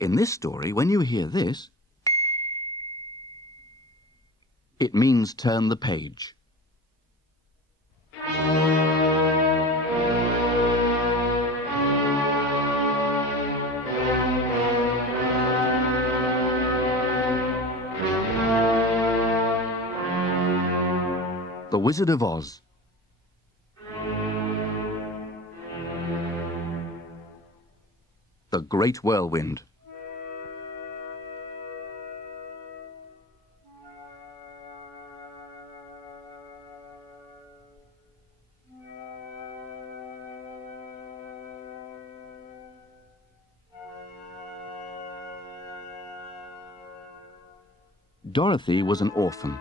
In this story, when you hear this, it means turn the page. The Wizard of Oz. The Great Whirlwind. Dorothy was an orphan.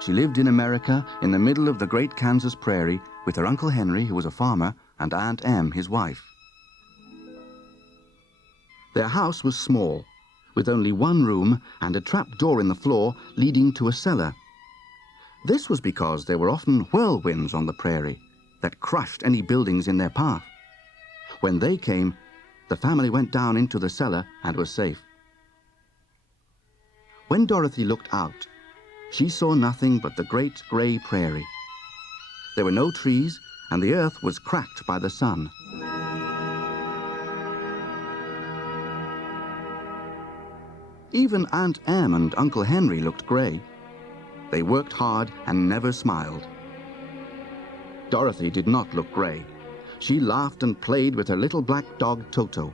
She lived in America in the middle of the great Kansas prairie with her Uncle Henry, who was a farmer, and Aunt Em, his wife. Their house was small, with only one room and a trap door in the floor leading to a cellar. This was because there were often whirlwinds on the prairie that crushed any buildings in their path. When they came, the family went down into the cellar and was safe. When Dorothy looked out, she saw nothing but the great grey prairie. There were no trees, and the earth was cracked by the sun. Even Aunt Em and Uncle Henry looked grey. They worked hard and never smiled. Dorothy did not look grey. She laughed and played with her little black dog Toto.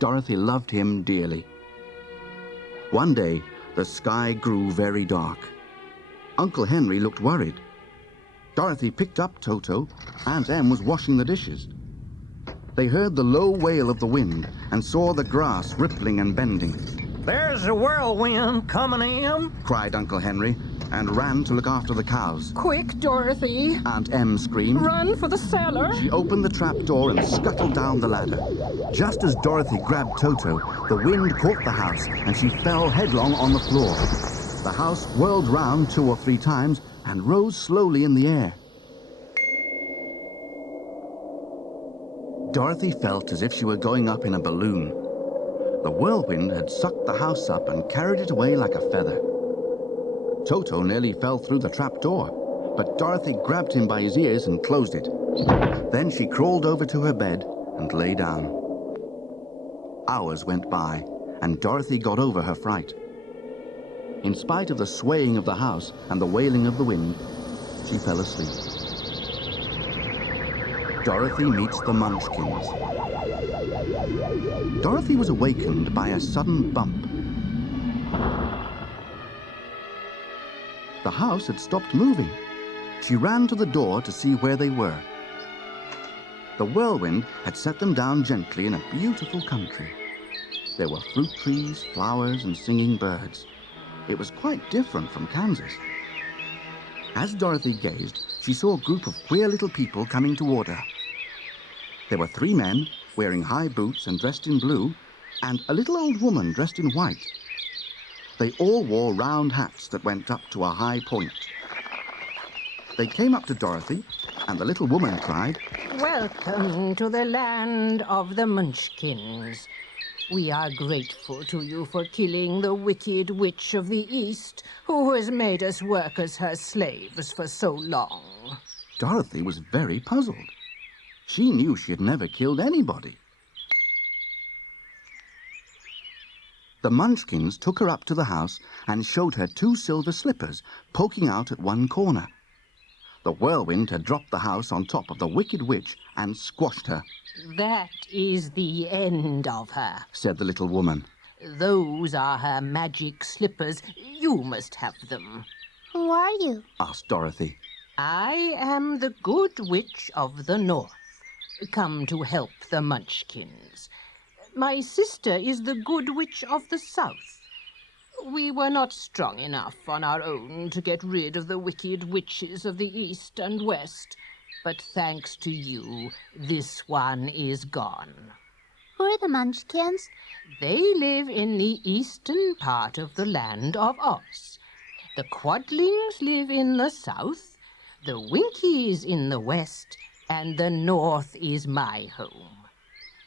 Dorothy loved him dearly. One day, the sky grew very dark. Uncle Henry looked worried. Dorothy picked up Toto. Aunt Em was washing the dishes. They heard the low wail of the wind and saw the grass rippling and bending. "There's a whirlwind coming in," cried Uncle Henry, and ran to look after the cows. "Quick, Dorothy! Aunt Em screamed. Run for the cellar!" She opened the trap door and scuttled down the ladder. Just as Dorothy grabbed Toto, the wind caught the house and she fell headlong on the floor. The house whirled round 2 or 3 times and rose slowly in the air. Dorothy felt as if she were going up in a balloon. The whirlwind had sucked the house up and carried it away like a feather. Toto nearly fell through the trap door, but Dorothy grabbed him by his ears and closed it. Then she crawled over to her bed and lay down. Hours went by, and Dorothy got over her fright. In spite of the swaying of the house and the wailing of the wind, she fell asleep. Dorothy meets the Munchkins. Dorothy was awakened by a sudden bump. The house had stopped moving. She ran to the door to see where they were. The whirlwind had set them down gently in a beautiful country. There were fruit trees, flowers, and singing birds. It was quite different from Kansas. As Dorothy gazed, she saw a group of queer little people coming toward her. There were 3 men, wearing high boots and dressed in blue, and a little old woman dressed in white. They all wore round hats that went up to a high point. They came up to Dorothy, and the little woman cried, "Welcome to the land of the Munchkins. We are grateful to you for killing the wicked witch of the East, who has made us work as her slaves for so long." Dorothy was very puzzled. She knew she had never killed anybody. The Munchkins took her up to the house and showed her 2 silver slippers poking out at one corner. The whirlwind had dropped the house on top of the wicked witch and squashed her. "That is the end of her," said the little woman. "Those are her magic slippers. You must have them." "Who are you?" asked Dorothy. "I am the Good Witch of the North, come to help the Munchkins. My sister is the Good Witch of the South. We were not strong enough on our own to get rid of the wicked witches of the East and West, but thanks to you, this one is gone." "Who are the Munchkins?" "They live in the eastern part of the land of Oz. The Quadlings live in the south, the Winkies in the west, and the north is my home.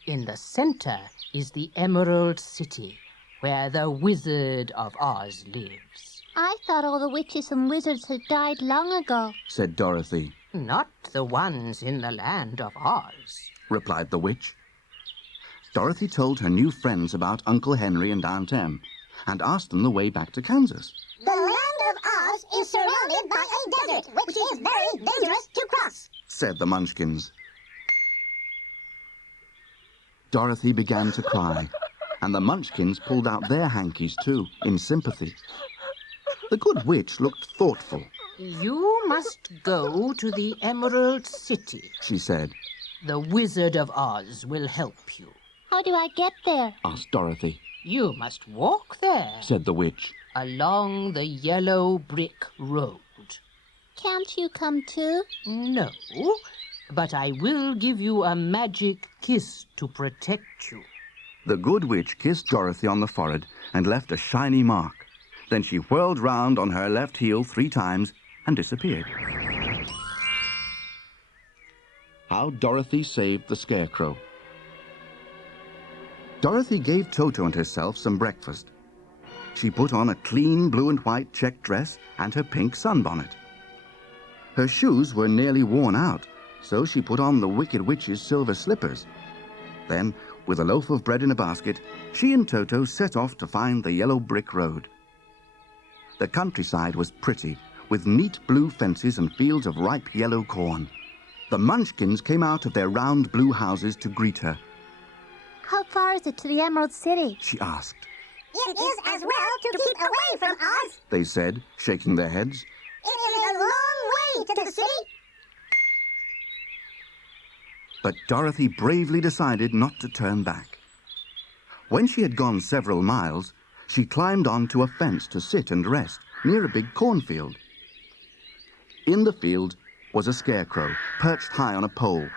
In the center is the Emerald City, where the Wizard of Oz lives. I thought all the witches and wizards had died long ago. said Dorothy. Not the ones in the land of Oz, Replied the witch. Dorothy told her new friends about Uncle Henry and Aunt Em and asked them the way back to Kansas. The land of Oz is surrounded by a desert, which is very dangerous to cross, Said the Munchkins. Dorothy began to cry, and the Munchkins pulled out their hankies too, in sympathy. The good witch looked thoughtful. You must go to the Emerald City. She said. The Wizard of Oz will help you. How do I get there? Asked Dorothy. You must walk there, Said the witch. along the yellow brick road. Can't you come too? No, but I will give you a magic kiss to protect you. The good witch kissed Dorothy on the forehead and left a shiny mark. Then she whirled round on her left heel 3 times and disappeared. How Dorothy Saved the Scarecrow. Dorothy gave Toto and herself some breakfast. She put on a clean blue and white checked dress and her pink sunbonnet. Her shoes were nearly worn out, so she put on the Wicked Witch's silver slippers. Then, with a loaf of bread in a basket, she and Toto set off to find the yellow brick road. The countryside was pretty, with neat blue fences and fields of ripe yellow corn. The Munchkins came out of their round blue houses to greet her. How far is it to the Emerald City? She asked. It is as well to keep away from Oz. They said, shaking their heads. It is a long way to the city. But Dorothy bravely decided not to turn back. When she had gone several miles, she climbed onto a fence to sit and rest near a big cornfield. In the field was a scarecrow perched high on a pole.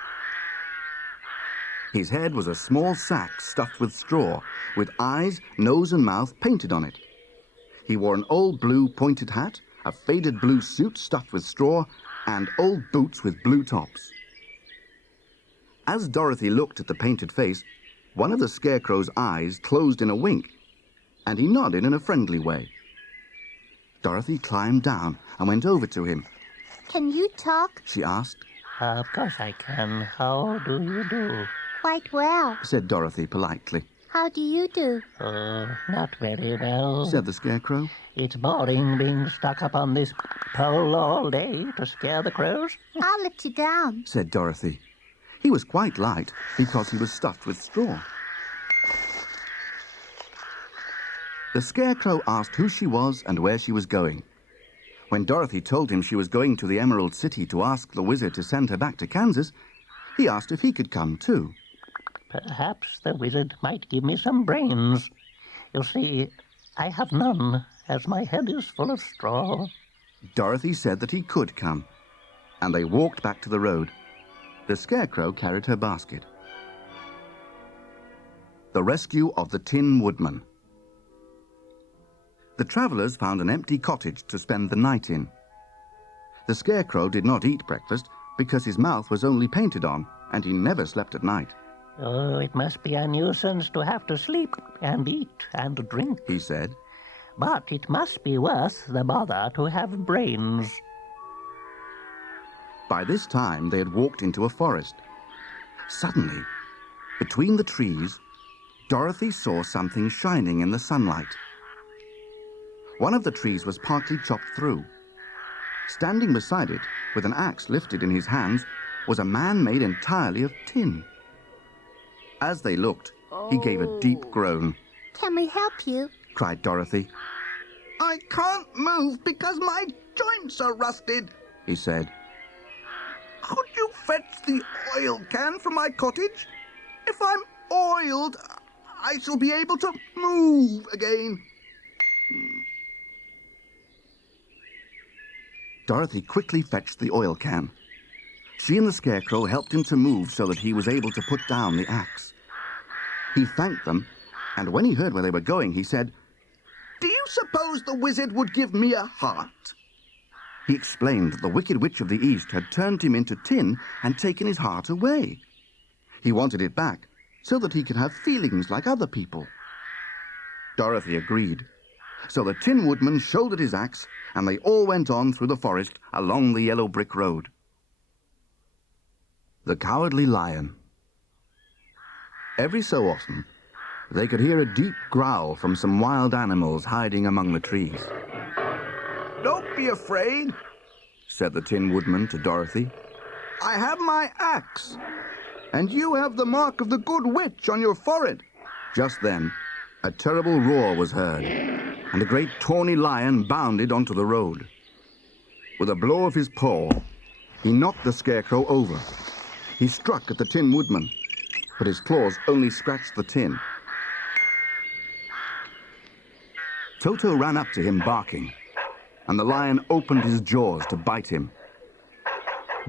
His head was a small sack stuffed with straw, with eyes, nose and mouth painted on it. He wore an old blue pointed hat, a faded blue suit stuffed with straw, and old boots with blue tops. As Dorothy looked at the painted face, one of the scarecrow's eyes closed in a wink, and he nodded in a friendly way. Dorothy climbed down and went over to him. Can you talk? She asked. Of course I can. How do you do? Quite well. Said Dorothy politely. How do you do? Oh, not very well. Said the scarecrow. It's boring being stuck up on this pole all day to scare the crows. I'll let you down. Said Dorothy. He was quite light because he was stuffed with straw. The scarecrow asked who she was and where she was going. When Dorothy told him she was going to the Emerald City to ask the wizard to send her back to Kansas, he asked if he could come too. Perhaps the wizard might give me some brains. You see, I have none, as my head is full of straw. Dorothy said that he could come, and they walked back to the road. The scarecrow carried her basket. The Rescue of the Tin Woodman. The travelers found an empty cottage to spend the night in. The scarecrow did not eat breakfast because his mouth was only painted on, and he never slept at night. Oh, it must be a nuisance to have to sleep and eat and drink. He said. But it must be worth the bother to have brains. By this time they had walked into a forest. Suddenly, between the trees, Dorothy saw something shining in the sunlight. One of the trees was partly chopped through. Standing beside it, with an axe lifted in his hands, was a man made entirely of tin. As they looked, he gave a deep groan. Can we help you? Cried Dorothy. I can't move because my joints are rusted, he said. Could you fetch the oil can from my cottage? If I'm oiled, I shall be able to move again. Dorothy quickly fetched the oil can. She and the scarecrow helped him to move so that he was able to put down the axe. He thanked them, and when he heard where they were going, he said, Do you suppose the wizard would give me a heart? He explained that the Wicked Witch of the East had turned him into tin and taken his heart away. He wanted it back, so that he could have feelings like other people. Dorothy agreed. So the Tin Woodman shouldered his axe, and they all went on through the forest along the yellow brick road. The Cowardly Lion. Every so often, they could hear a deep growl from some wild animals hiding among the trees. "Don't be afraid," said the Tin Woodman to Dorothy. "I have my axe, and you have the mark of the Good Witch on your forehead." Just then, a terrible roar was heard, and a great tawny lion bounded onto the road. With a blow of his paw, he knocked the Scarecrow over. He struck at the Tin Woodman, but his claws only scratched the tin. Toto ran up to him barking, and the lion opened his jaws to bite him.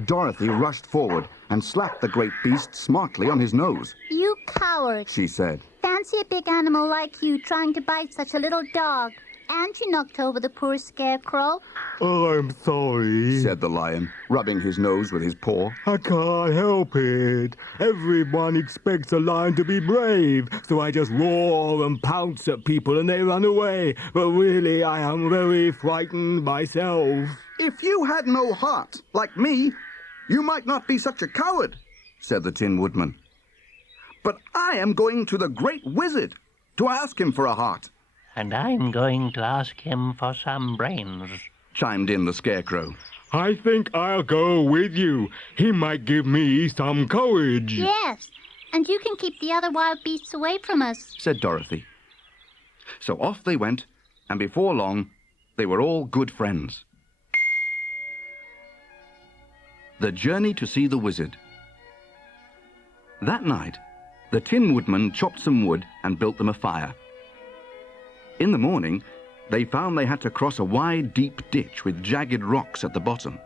Dorothy rushed forward and slapped the great beast smartly on his nose. You coward, She said. Fancy a big animal like you trying to bite such a little dog. And you knocked over the poor Scarecrow. "I'm sorry," said the lion, rubbing his nose with his paw. "I can't help it. Everyone expects a lion to be brave, so I just roar and pounce at people and they run away. But really, I am very frightened myself." "If you had no heart, like me, you might not be such a coward," said the Tin Woodman. "But I am going to the Great Wizard to ask him for a heart." And I'm going to ask him for some brains, chimed in the Scarecrow. "I think I'll go with you. He might give me some courage." Yes, and you can keep the other wild beasts away from us, said Dorothy. So off they went, and before long, they were all good friends. The journey to see the wizard. That night, the Tin Woodman chopped some wood and built them a fire. In the morning, they found they had to cross a wide, deep ditch with jagged rocks at the bottom.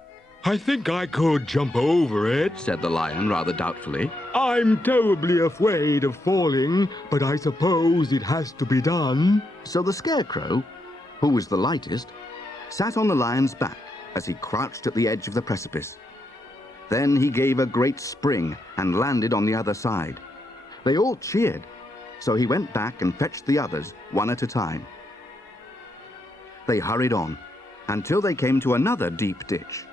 "I think I could jump over it," said the lion rather doubtfully. "I'm terribly afraid of falling, but I suppose it has to be done." So the Scarecrow, who was the lightest, sat on the lion's back as he crouched at the edge of the precipice. Then he gave a great spring and landed on the other side. They all cheered, so he went back and fetched the others one at a time. They hurried on until they came to another deep ditch.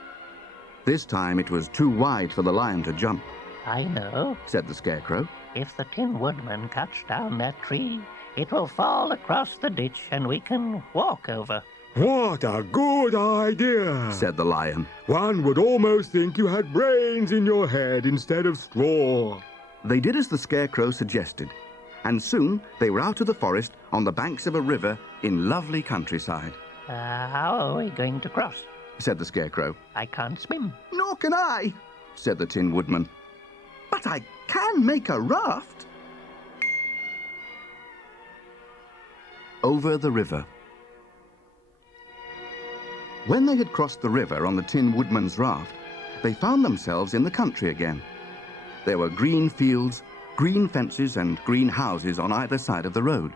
This time it was too wide for the lion to jump. I know. Said the Scarecrow. If the Tin Woodman cuts down that tree, it will fall across the ditch and we can walk over. "What a good idea," said the lion. "One would almost think you had brains in your head instead of straw." They did as the Scarecrow suggested, and soon they were out of the forest on the banks of a river in lovely countryside. How are we going to cross? Said the Scarecrow. I can't swim. Nor can I, said the Tin Woodman. But I can make a raft. Over the river. When they had crossed the river on the Tin Woodman's raft, they found themselves in the country again. There were green fields, green fences, and green houses on either side of the road.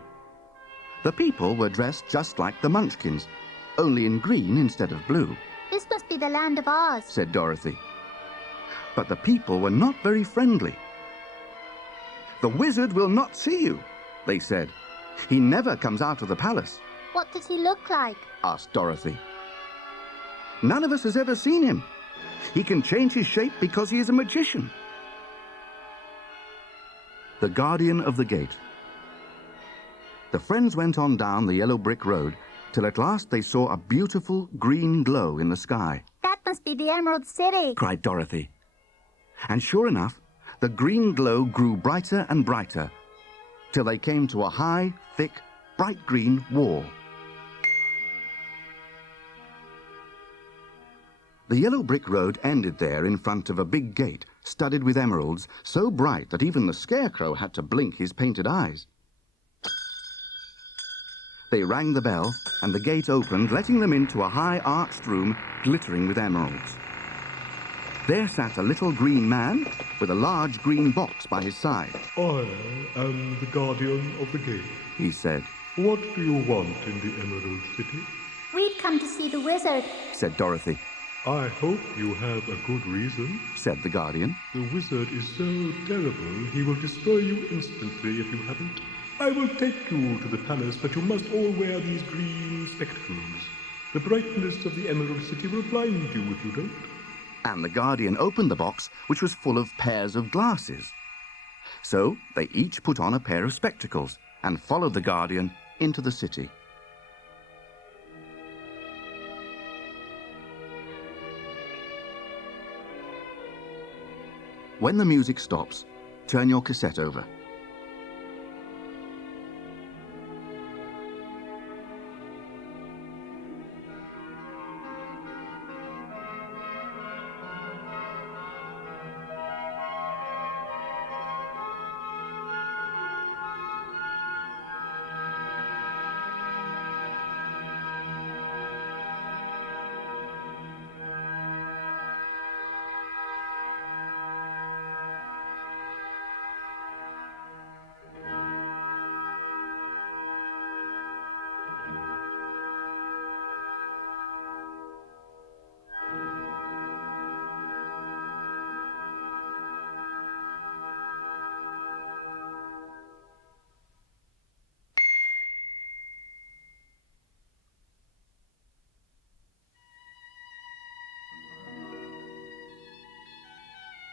The people were dressed just like the Munchkins, only in green instead of blue. This must be the land of Oz, said Dorothy. But the people were not very friendly. The wizard will not see you, they said. He never comes out of the palace. What does he look like? Asked Dorothy. None of us has ever seen him. He can change his shape because he is a magician. The Guardian of the Gate. The friends went on down the yellow brick road till at last they saw a beautiful green glow in the sky. That must be the Emerald City, cried Dorothy. And sure enough, the green glow grew brighter and brighter till they came to a high, thick, bright green wall. The yellow brick road ended there in front of a big gate studded with emeralds, so bright that even the Scarecrow had to blink his painted eyes. They rang the bell, and the gate opened, letting them into a high arched room glittering with emeralds. There sat a little green man with a large green box by his side. "I am the Guardian of the Gate," he said. "What do you want in the Emerald City?" We've come to see the wizard, said Dorothy. I hope you have a good reason, said the guardian. The wizard is so terrible he will destroy you instantly if you haven't. I will take you to the palace, but you must all wear these green spectacles. The brightness of the Emerald City will blind you if you don't. And the guardian opened the box, which was full of pairs of glasses. So they each put on a pair of spectacles and followed the guardian into the city. When the music stops, turn your cassette over.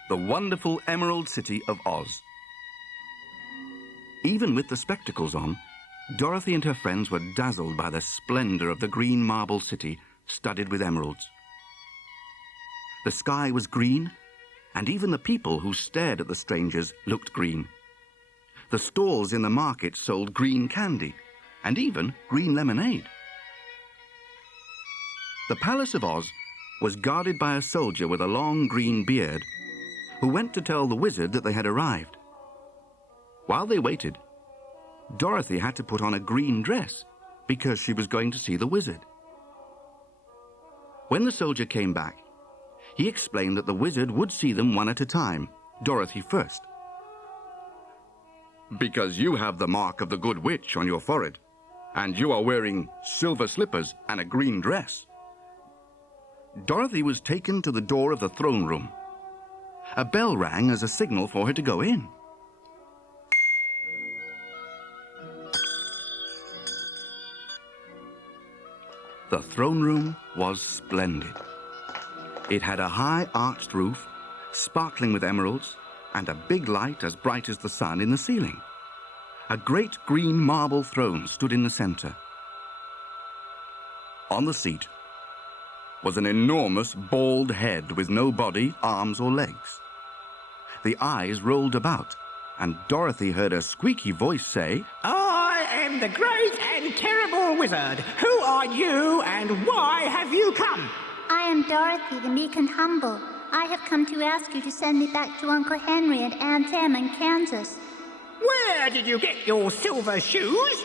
The wonderful Emerald City of Oz. Even with the spectacles on, Dorothy and her friends were dazzled by the splendor of the green marble city studded with emeralds. The sky was green, and even the people who stared at the strangers looked green. The stalls in the market sold green candy, and even green lemonade. The Palace of Oz was guarded by a soldier with a long green beard who went to tell the wizard that they had arrived. While they waited, Dorothy had to put on a green dress because she was going to see the wizard. When the soldier came back, he explained that the wizard would see them one at a time, Dorothy first. Because you have the mark of the good witch on your forehead, and you are wearing silver slippers and a green dress. Dorothy was taken to the door of the throne room. A bell rang as a signal for her to go in. The throne room was splendid. It had a high arched roof, sparkling with emeralds, and a big light as bright as the sun in the ceiling. A great green marble throne stood in the center. On the seat was an enormous bald head with no body, arms or legs. The eyes rolled about, and Dorothy heard a squeaky voice say, I am the great and terrible wizard. Who are you and why have you come? I am Dorothy, the meek and humble. I have come to ask you to send me back to Uncle Henry and Aunt Em in Kansas. Where did you get your silver shoes?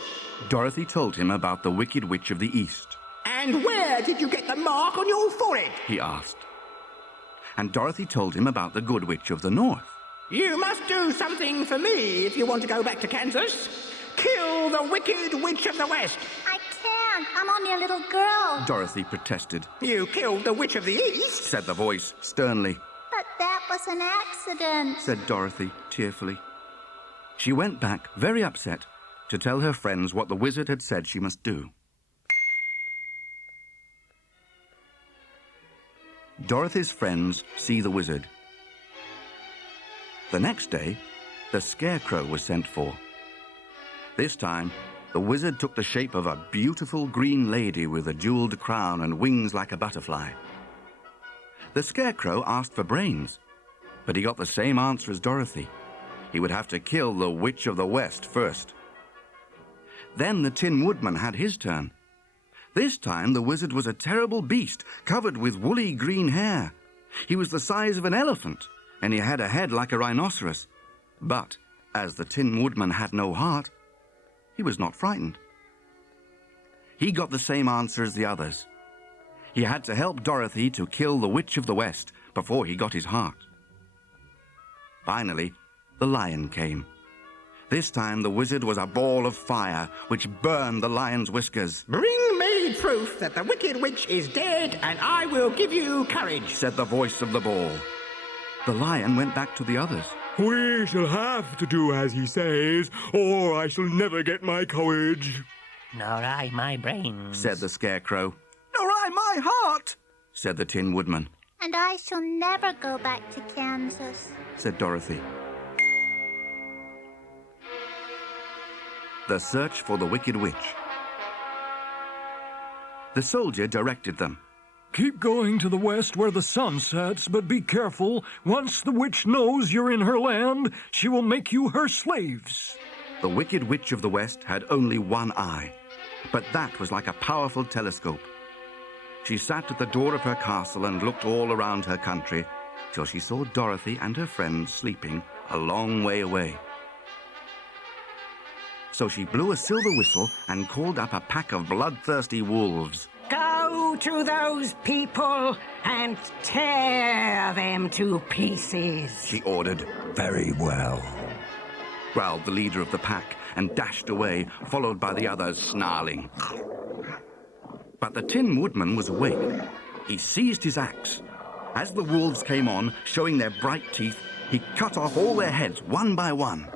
Dorothy told him about the Wicked Witch of the East. And where did you get the mark on your forehead? He asked. And Dorothy told him about the Good Witch of the North. You must do something for me if you want to go back to Kansas. Kill the Wicked Witch of the West. I can't. I'm only a little girl. Dorothy protested. You killed the Witch of the East? Said the voice sternly. But that was an accident, said Dorothy tearfully. She went back, very upset, to tell her friends what the wizard had said she must do. Dorothy's friends see the wizard. The next day, the scarecrow was sent for. This time, the wizard took the shape of a beautiful green lady with a jeweled crown and wings like a butterfly. The scarecrow asked for brains, but he got the same answer as Dorothy. He would have to kill the Witch of the West first. Then the Tin Woodman had his turn. This time, the wizard was a terrible beast, covered with woolly green hair. He was the size of an elephant, and he had a head like a rhinoceros. But, as the Tin Woodman had no heart, he was not frightened. He got the same answer as the others. He had to help Dorothy to kill the Witch of the West before he got his heart. Finally, the lion came. This time the wizard was a ball of fire which burned the lion's whiskers. Bring me need proof that the Wicked Witch is dead, and I will give you courage, said the voice of the ball. The lion went back to the others. We shall have to do as he says, or I shall never get my courage. Nor I my brains, said the Scarecrow. Nor I my heart, said the Tin Woodman. And I shall never go back to Kansas, said Dorothy. The search for the Wicked Witch. The soldier directed them. Keep going to the west where the sun sets, but be careful. Once the witch knows you're in her land, she will make you her slaves. The Wicked Witch of the West had only one eye, but that was like a powerful telescope. She sat at the door of her castle and looked all around her country till she saw Dorothy and her friends sleeping a long way away. So she blew a silver whistle and called up a pack of bloodthirsty wolves. Go to those people and tear them to pieces, she ordered. Very well, growled the leader of the pack and dashed away, followed by the others snarling. But the Tin Woodman was awake. He seized his axe. As the wolves came on, showing their bright teeth, he cut off all their heads one by one.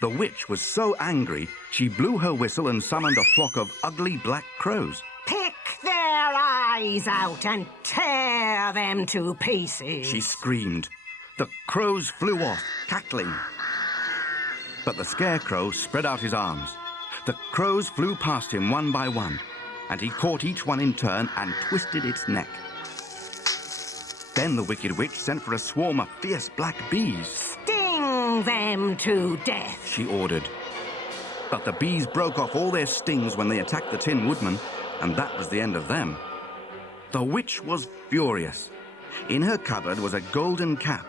The witch was so angry, she blew her whistle and summoned a flock of ugly black crows. Pick their eyes out and tear them to pieces, she screamed. The crows flew off, cackling. But the Scarecrow spread out his arms. The crows flew past him one by one, and he caught each one in turn and twisted its neck. Then the Wicked Witch sent for a swarm of fierce black bees. Sting them to death, she ordered. But the bees broke off all their stings when they attacked the Tin Woodman, and that was the end of them. The witch was furious. In her cupboard was a golden cap.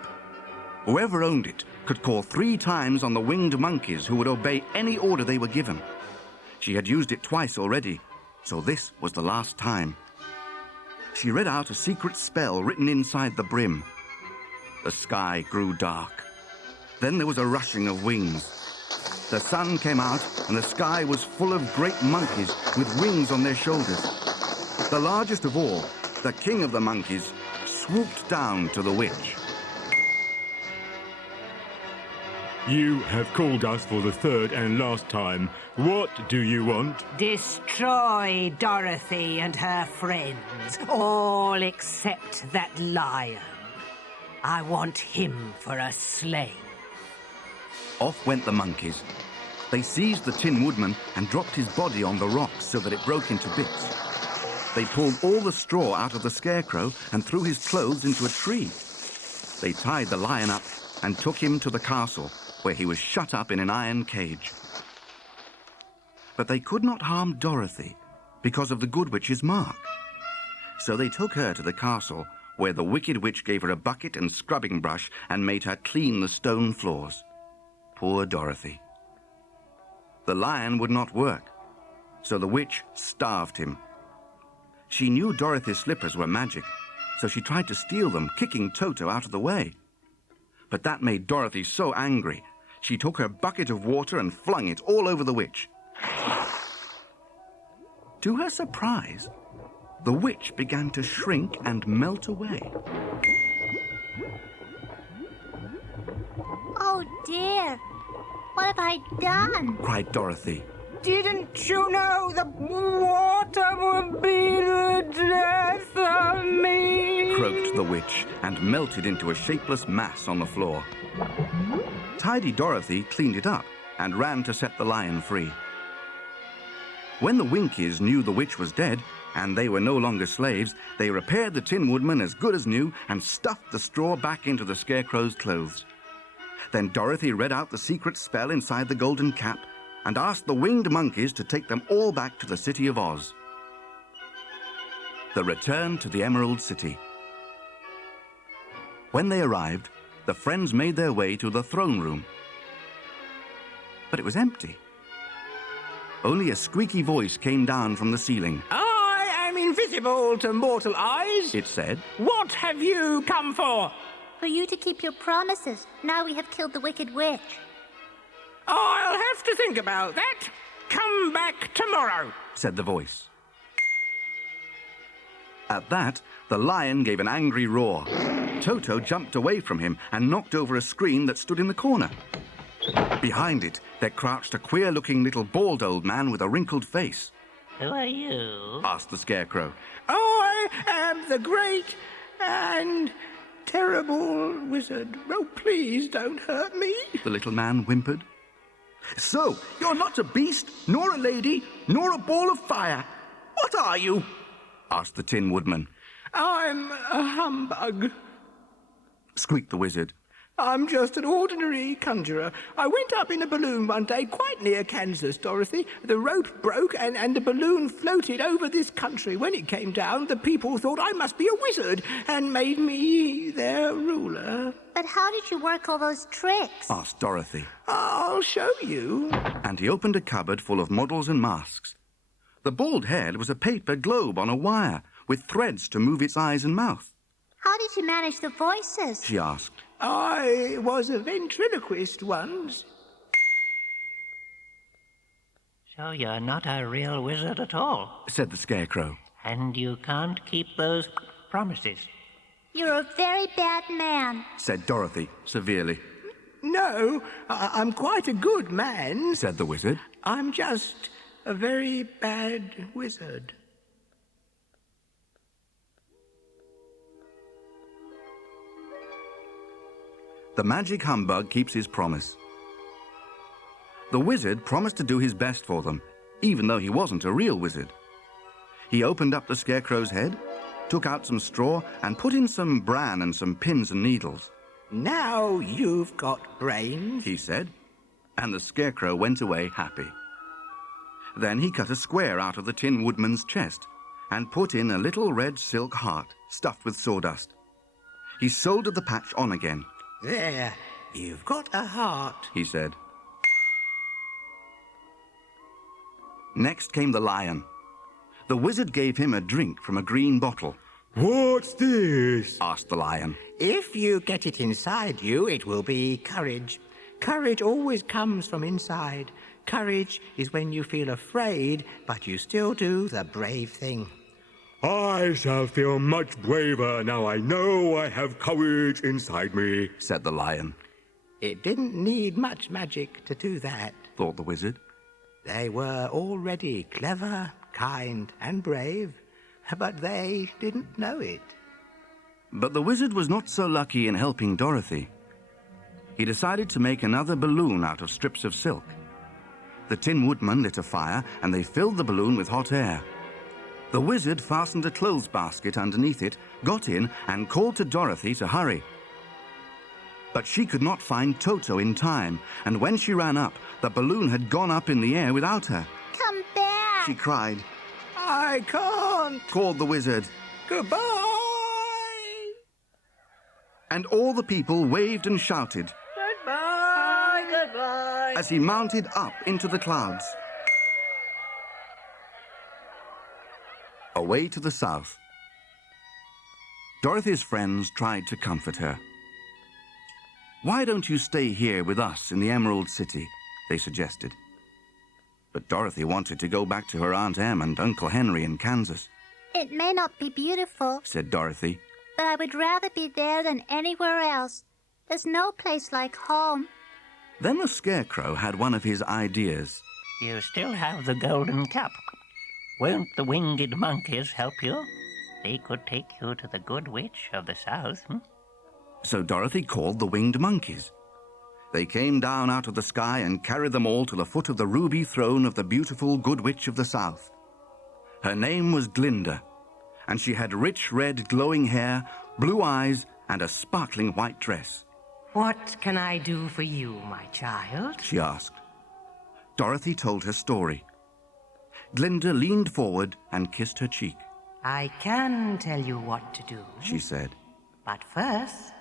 Whoever owned it could call 3 times on the winged monkeys who would obey any order they were given. She had used it twice already, so this was the last time. She read out a secret spell written inside the brim. The sky grew dark. Then there was a rushing of wings. The sun came out, and the sky was full of great monkeys with wings on their shoulders. The largest of all, the king of the monkeys, swooped down to the witch. You have called us for the third and last time. What do you want? destroy Dorothy and her friends, all except that lion. I want him for a slave. Off went the monkeys. They seized the Tin Woodman and dropped his body on the rocks so that it broke into bits. They pulled all the straw out of the Scarecrow and threw his clothes into a tree. They tied the lion up and took him to the castle, where he was shut up in an iron cage. But they could not harm Dorothy because of the Good Witch's mark. So they took her to the castle, where the Wicked Witch gave her a bucket and scrubbing brush and made her clean the stone floors. Poor Dorothy. The lion would not work, so the witch starved him. She knew Dorothy's slippers were magic, so she tried to steal them, kicking Toto out of the way. But that made Dorothy so angry, she took her bucket of water and flung it all over the witch. To her surprise, the witch began to shrink and melt away. Oh dear, what have I done? Cried Dorothy. Didn't you know the water would be the death of me? Croaked the witch and melted into a shapeless mass on the floor. Tidy Dorothy cleaned it up and ran to set the lion free. When the Winkies knew the witch was dead and they were no longer slaves, they repaired the Tin Woodman as good as new and stuffed the straw back into the Scarecrow's clothes. Then Dorothy read out the secret spell inside the golden cap and asked the winged monkeys to take them all back to the city of Oz. The return to the Emerald City. When they arrived, the friends made their way to the throne room. But it was empty. Only a squeaky voice came down from the ceiling. I am invisible to mortal eyes, It said. What have you come for? For you to keep your promises. Now we have killed the Wicked Witch. I'll have to think about that. Come back tomorrow, said the voice. At that, the lion gave an angry roar. Toto jumped away from him and knocked over a screen that stood in the corner. Behind it, there crouched a queer-looking little bald old man with a wrinkled face. Who are you? Asked the Scarecrow. I am the great and terrible wizard. Oh, please don't hurt me. The little man whimpered. So, you're not a beast, nor a lady, nor a ball of fire. What are you? Asked the Tin Woodman. I'm a humbug. Squeaked the wizard. I'm just an ordinary conjurer. I went up in a balloon one day quite near Kansas, Dorothy. The rope broke and the balloon floated over this country. When it came down, the people thought I must be a wizard and made me their ruler. But how did you work all those tricks? Asked Dorothy. I'll show you. And he opened a cupboard full of models and masks. The bald head was a paper globe on a wire with threads to move its eyes and mouth. How did you manage the voices? She asked. I was a ventriloquist once. So you're not a real wizard at all, said the Scarecrow. and you can't keep those promises. You're a very bad man, said Dorothy severely. No, I'm quite a good man, said the wizard. I'm just a very bad wizard. The magic humbug keeps his promise. The wizard promised to do his best for them, even though he wasn't a real wizard. He opened up the Scarecrow's head, took out some straw, and put in some bran and some pins and needles. Now you've got brains, he said, and the Scarecrow went away happy. Then he cut a square out of the Tin Woodman's chest and put in a little red silk heart stuffed with sawdust. He soldered the patch on again. There, you've got a heart, he said. Next came the lion. The wizard gave him a drink from a green bottle. What's this? Asked the lion. If you get it inside you, it will be courage. Courage always comes from inside. Courage is when you feel afraid, but you still do the brave thing. I shall feel much braver now I know I have courage inside me, said the lion. It didn't need much magic to do that, thought the wizard. They were already clever, kind, and brave, but they didn't know it. But the wizard was not so lucky in helping Dorothy. He decided to make another balloon out of strips of silk. The Tin Woodman lit a fire, and they filled the balloon with hot air. The wizard fastened a clothes basket underneath it, got in, and called to Dorothy to hurry. But she could not find Toto in time, and when she ran up, the balloon had gone up in the air without her. Come back! She cried. I can't! Called the wizard. Goodbye! And all the people waved and shouted. Goodbye! Goodbye! As he mounted up into the clouds. Away to the south. Dorothy's friends tried to comfort her. Why don't you stay here with us in the Emerald City? They suggested. But Dorothy wanted to go back to her Aunt Em and Uncle Henry in Kansas. It may not be beautiful, said Dorothy. but I would rather be there than anywhere else. There's no place like home. Then the Scarecrow had one of his ideas. You still have the golden cup. Won't the winged monkeys help you? They could take you to the Good Witch of the South. So Dorothy called the winged monkeys. They came down out of the sky and carried them all to the foot of the ruby throne of the beautiful Good Witch of the South. Her name was Glinda, and she had rich red glowing hair, blue eyes, and a sparkling white dress. What can I do for you, my child? She asked. Dorothy told her story. Glinda leaned forward and kissed her cheek. I can tell you what to do, she said. but first,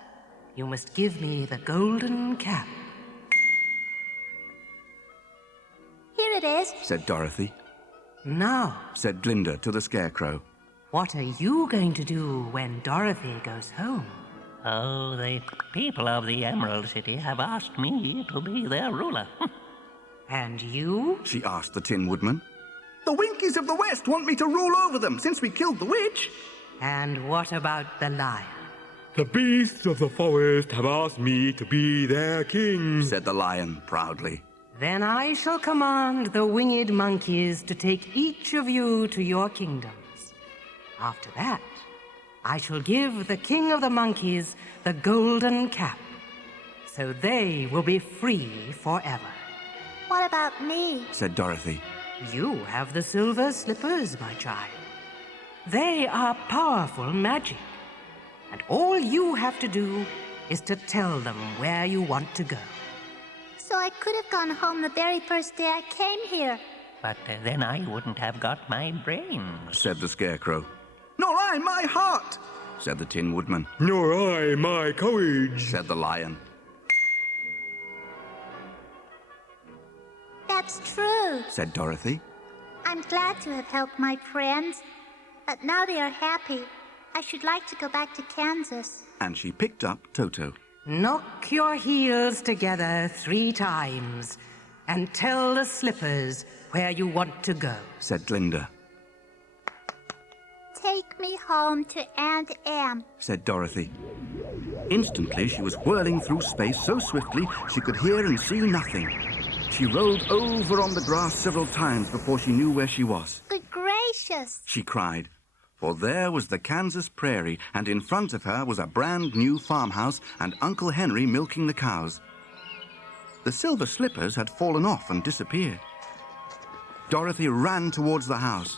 you must give me the golden cap. Here it is. Said Dorothy. Now, Said Glinda to the Scarecrow. what are you going to do when Dorothy goes home? Oh, the people of the Emerald City have asked me to be their ruler. And you? she asked the Tin Woodman. The Winkies of the West want me to rule over them since we killed the witch. And what about the lion? The beasts of the forest have asked me to be their king, said the lion proudly. Then I shall command the winged monkeys to take each of you to your kingdoms. After that, I shall give the king of the monkeys the golden cap, so they will be free forever. What about me? said Dorothy. You have the silver slippers, my child. They are powerful magic, and all you have to do is to tell them where you want to go. So I could have gone home the very first day I came here. But then I wouldn't have got my brains, said the Scarecrow. Nor I my heart, said the Tin Woodman. nor I my courage, Said the lion. That's true. Said Dorothy. I'm glad to have helped my friends. But now they are happy. I should like to go back to Kansas. And she picked up Toto. Knock your heels together 3 times and tell the slippers where you want to go. Said Glinda. Take me home to Aunt Em. Said Dorothy. Instantly she was whirling through space so swiftly she could hear and see nothing. She rolled over on the grass several times before she knew where she was. Good gracious! She cried. For there was the Kansas prairie, and in front of her was a brand new farmhouse and Uncle Henry milking the cows. The silver slippers had fallen off and disappeared. Dorothy ran towards the house.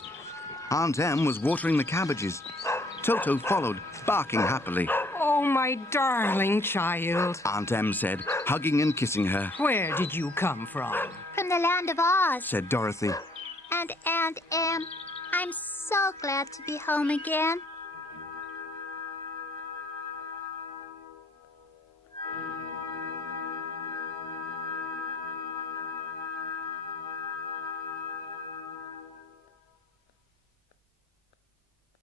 Aunt Em was watering the cabbages. Toto followed, barking happily. Oh, my darling child. Aunt Em said, hugging and kissing her. Where did you come from? From the land of Oz. Said Dorothy. And Aunt Em, I'm so glad to be home again.